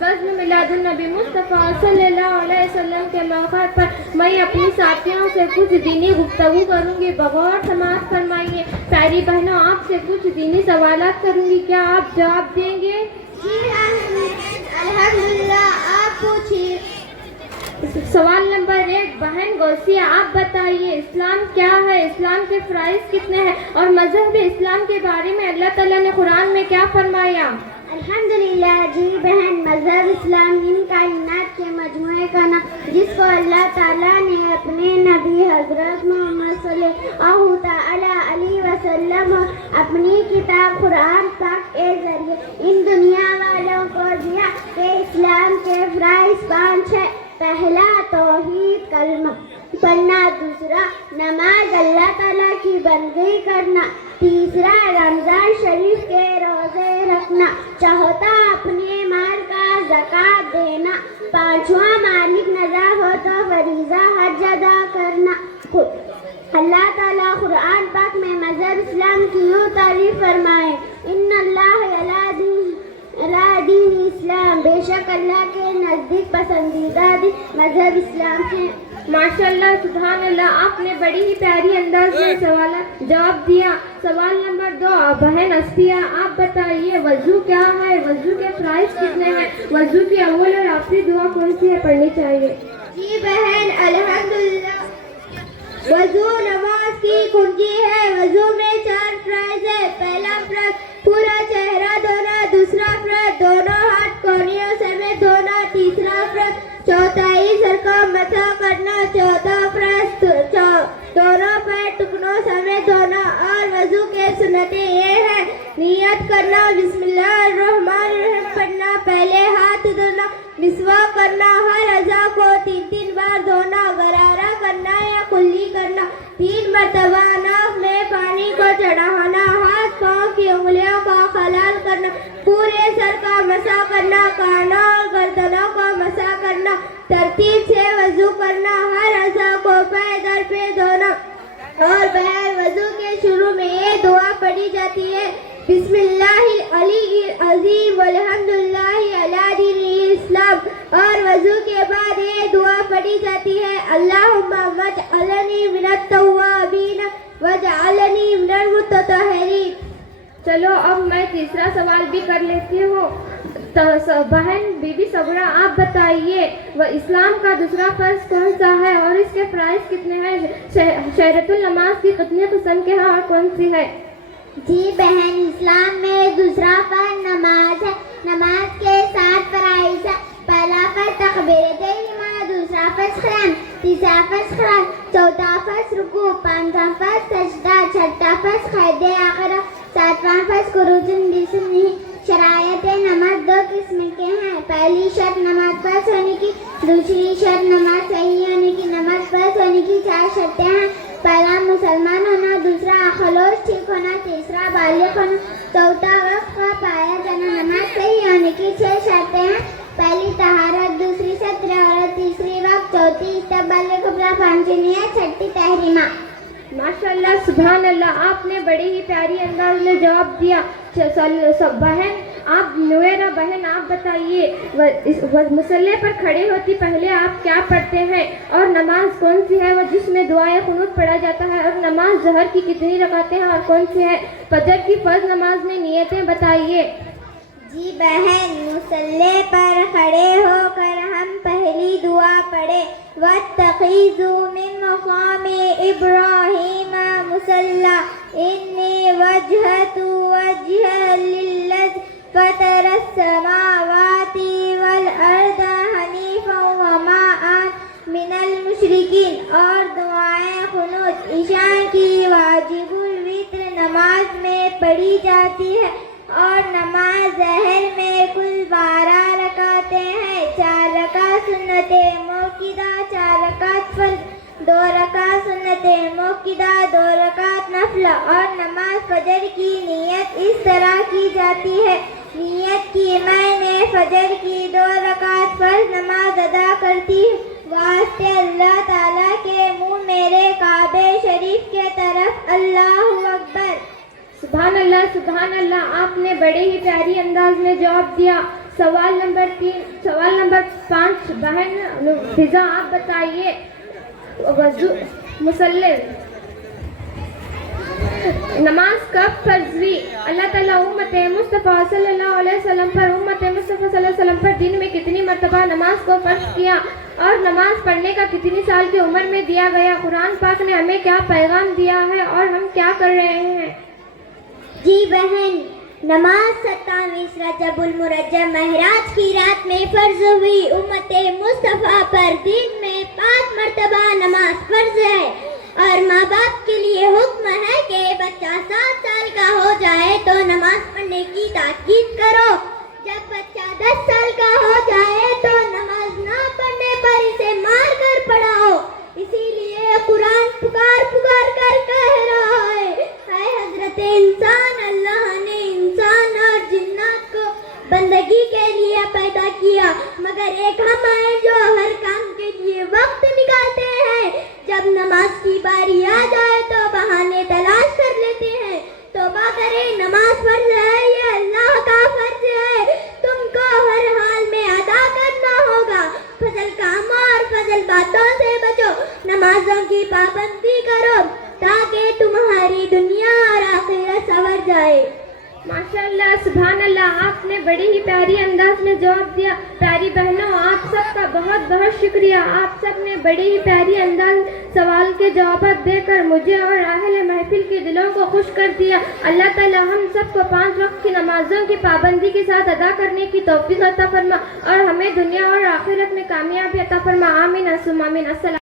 बज़्म मिलादुन्नबी मुस्तफ़ा सल्लल्लाहु अलैहि वसल्लम के मौका पर मैं अपनी साथियों से कुछ दीनी गुफ्तगू करूँगी। बगौर समाअत फरमाइए। प्यारी बहनों, आपसे कुछ दीनी सवालात करूँगी, क्या आप जवाब देंगे? जी हाँ, अल्हम्दुलिल्लाह। आप पूछिए। सवाल नंबर 1, बहन गौसिया, आप बताइए इस्लाम क्या है, इस्लाम के फ़राइज़ कितने हैं और मज़हब इस्लाम के बारे में अल्लाह ताला ने कुरान में क्या फरमाया? अल्हम्दुलिल्लाह। जी बहन, मज़हब इस्लाम इन कायनात के मजमूए का नाम, जिसको अल्लाह ताला ने अपने नबी हज़रत मोहम्मद सल्लल्लाहु तआला अलैहि वसल्लम अपनी किताब कुरान पाक के जरिए इन दुनिया वालों को दिया कि इस्लाम के फ़राइज़ 5 है। पहला तौहीद कलमा पढ़ना, दूसरा नमाज अल्लाह ताला की बंदगी करना, तीसरा रमजान शरीफ के रोजे रखना, चौथा अपने माल का ज़कात देना, पांचवा मालिक नज़ा हो तो फरीज़ा हज अदा करना। अल्लाह ताला कुरान पाक में मज़हब इस्लाम की यूँ तारीफ फरमाए, इन्नल्लाह अला दीन इस्लाम, बेशक अल्लाह के नज़दीक पसंदीदा दिन मज़हब इस्लाम है। माशाअल्लाह, सुभान अल्लाह, आपने बड़ी ही प्यारी अंदाज में सवाल जवाब दिया। सवाल नंबर 2, बहन अस्फिया, आप बताइए वज़ू क्या है, वज़ू के फ़राइज़ कितने हैं, वज़ू की अव्वल और आखिरी दुआ कौन सी है, पढ़नी चाहिए? जी बहन, अल्हम्दुलिल्लाह। वज़ू नमाज की कुंजी है। वज़ू में 4 फ़राइज़ है। पहला फ़र्ज़ पूरा चेहरा धोना, दूसरा फ़र्ज़ दोनों हाथ कोहनियों समेत धोना, तीसरा फ़र्ज़ चौथाई सर का मथा करना, चौथा फ़र्ज़ दोनों पैर टुकड़ों समेत धोना। और वज़ू के सुन्नतें ये है, नियत करना, बिस्मिल्लाहिर्रहमानिर्रहीम पढ़ना, पहले हाथ धोना, मिसवाक करना, हर अज़ा को 3 बार धोना, गरारा करना या कुल्ली करना, 3 मरतबा नाक में पानी को चढ़ाना, हाथ पाँव की उंगलियों का खलाल करना, पूरे सर का मसा करना, कानों और गर्दनों का मसा करना, तरतीब से वज़ू करना, हर अज़ा को पैर दर पे धोना। और बहर वज़ू के शुरू में ये दुआ पढ़ी जाती है, बिस्मिल्लाहिल अलीय्यिल अज़ीम वल्हम्दुलिल्लाहि अला दीनिल इस्लाम। और वज़ू के बाद ये दुआ पढ़ी जाती है, अल्लाहुम्मा वजअलनी मिनत तव्वाबीन वजअलनी मिनल मुततहहिरीन। चलो अब मैं तीसरा सवाल भी कर लेती हूँ। बहन बीबी सबरा, आप बताइए वह इस्लाम का दूसरा फ़र्ज़ कौन सा है और इसके फ़राइज़ कितने हैं, शहरतुल नमाज की कितने किस्म के हैं और कौन सी है? जी बहन, इस्लाम में दूसरा फ़र्ज़ नमाज है। नमाज के 7 फ़राइज़ है। पहला फ़र्ज़ तकबीरत-ए-इहराम, दूसरा फ़र्ज़ क़ियाम, तीसरा फ़र्ज़ क़िराअत, चौथा फ़र्ज़ रुकू, पांचवा फ़र्ज़ सजदा, छठा फ़र्ज़ क़याम आखिरा, सातवां फ़र्ज़ खुरूजुन बिसुन्नह। शरायत नमाज 2 किस्म के हैं। पहली शर्त नमाज फ़र्ज़ होने की, दूसरी शर्त नमाज सही होने की। नमाज फ़र्ज़ होने की 4 शर्तें हैं। पहला मुसलमान होना, दूसरा खलोश ठीक होना, तीसरा बालिग होना, चौथा वक्त का पाया जाना। नमाज सही होने की 6 शर्तें हैं। पहली तहारत, दूसरी सत्र और तीसरी वक्त, चौथी इस्तक़बाल क़िबला, पांचवी नियत, छठी तहरीमा। माशाअल्लाह, सुभान अल्लाह, आपने बड़ी ही प्यारी अंदाज में जवाब दिया। बहन आप नुवेरा बहन, आप बताइए मुसल्ले पर खड़े होती पहले आप क्या पढ़ते हैं और नमाज कौन सी है वो जिसमें दुआए कुनूत पढ़ा जाता है, और नमाज ज़हर की कितनी रकातें हैं और कौन सी है? फजर की फ़र्ज़ नमाज में नियतें बताइए। जी बहन, मुसल्ले पर खड़े होकर हम पहली दुआ पढ़े, वत्तखिज़ू मिन मक़ामि इब्राहीम मुसल्ला, इन्नी वज्जहतु वज्हिया लिल्लज़ी फ़तरस समावाति वल अर्द हनीफ़न वमा अना मिनल मुशरिकीन। और दुआएं कुनूत इशा की वाजिबुल वित्र नमाज में पढ़ी जाती है। और नमाज ज़हर में कुल 12 रकातें हैं। 4 रकात सुन्नते मौक़िदा, 4 रकात फ़र्ज़, 2 रकात सुन्नते मौक़िदा, 2 रकात नफ़िल। और नमाज फजर की नियत इस तरह की जाती है, नियत की मैंने फजर की 2 रकात फ़र्ज़ नमाज अदा करती हूँ, वास्ते अल्लाह ताला के मुँह मेरे काबे शरीफ के तरफ, अल्लाहु अकबर। सुभान अल्लाह, सुभान अल्लाह, आपने बड़े ही प्यारी अंदाज में जवाब दिया। सवाल नंबर 5 बहन फिजा आप बताइए वजू मुसल्ले नमाज कब फर्ज हुई? अल्लाह ताला उम्मत मुस्तफ़ा सल्लल्लाहु अलैहि वसल्लम पर उम्मत मुस्तफ़ा सल्लल्लाहु अलैहि वसल्लम पर दिन में कितनी मर्तबा नमाज को फर्ज किया और नमाज पढ़ने का कितनी साल की उम्र में दिया गया? कुरान पाक ने हमें क्या पैगाम दिया है और हम क्या कर रहे हैं? जी बहन, नमाज 27 रजबुल मुरज्जम महराज की रात में फर्ज हुई। उम्मत मुस्तफ़ा पर दिन में 5 मर्तबा नमाज फर्ज है और माँ बाप के लिए हुक्म है कि बच्चा 7 साल का हो जाए तो नमाज पढ़ने की ताकीद करो। जब बच्चा 10 साल का हो जाए तो नमाज ना पढ़ने पर इसे मार कर पढ़ाओ। इसीलिए कुरान पुकार पुकार कर कह रहा है, ऐ हजरत इंसान, अल्लाह ने इंसान और जिन्नात को बंदगी के लिए पैदा किया, मगर एक हम हैं जो हर काम के लिए वक्त निकालते हैं। जब नमाज की बारी आ जाए तो बहाने तलाश कर लेते हैं। तौबा करें, नमाज फर्ज है, ये अल्लाह का फर्ज है, तुमको हर हाल में अदा करना होगा। फजल कामों और फजल बातों से बचो, नमाजों की पाबंदी करो ताकि तुम्हारी दुनिया और आखिरत संवर जाए। माशाअल्लाह, सुभान अल्लाह, आपने बड़ी ही प्यारी अंदाज में जवाब दिया। प्यारी बहनों, आप सबका बहुत बहुत शुक्रिया। आप सब ने बड़ी ही प्यारी अंदाज सवाल के जवाब देकर मुझे और अहले महफिल के दिलों को खुश कर दिया। अल्लाह ताला हम सबको 5 वक्त की नमाजों की पाबंदी के साथ अदा करने की तौफीक अता फरमा और हमें दुनिया और आखिरत में कामयाबी अता फरमा। आमीन। अस्सलाम।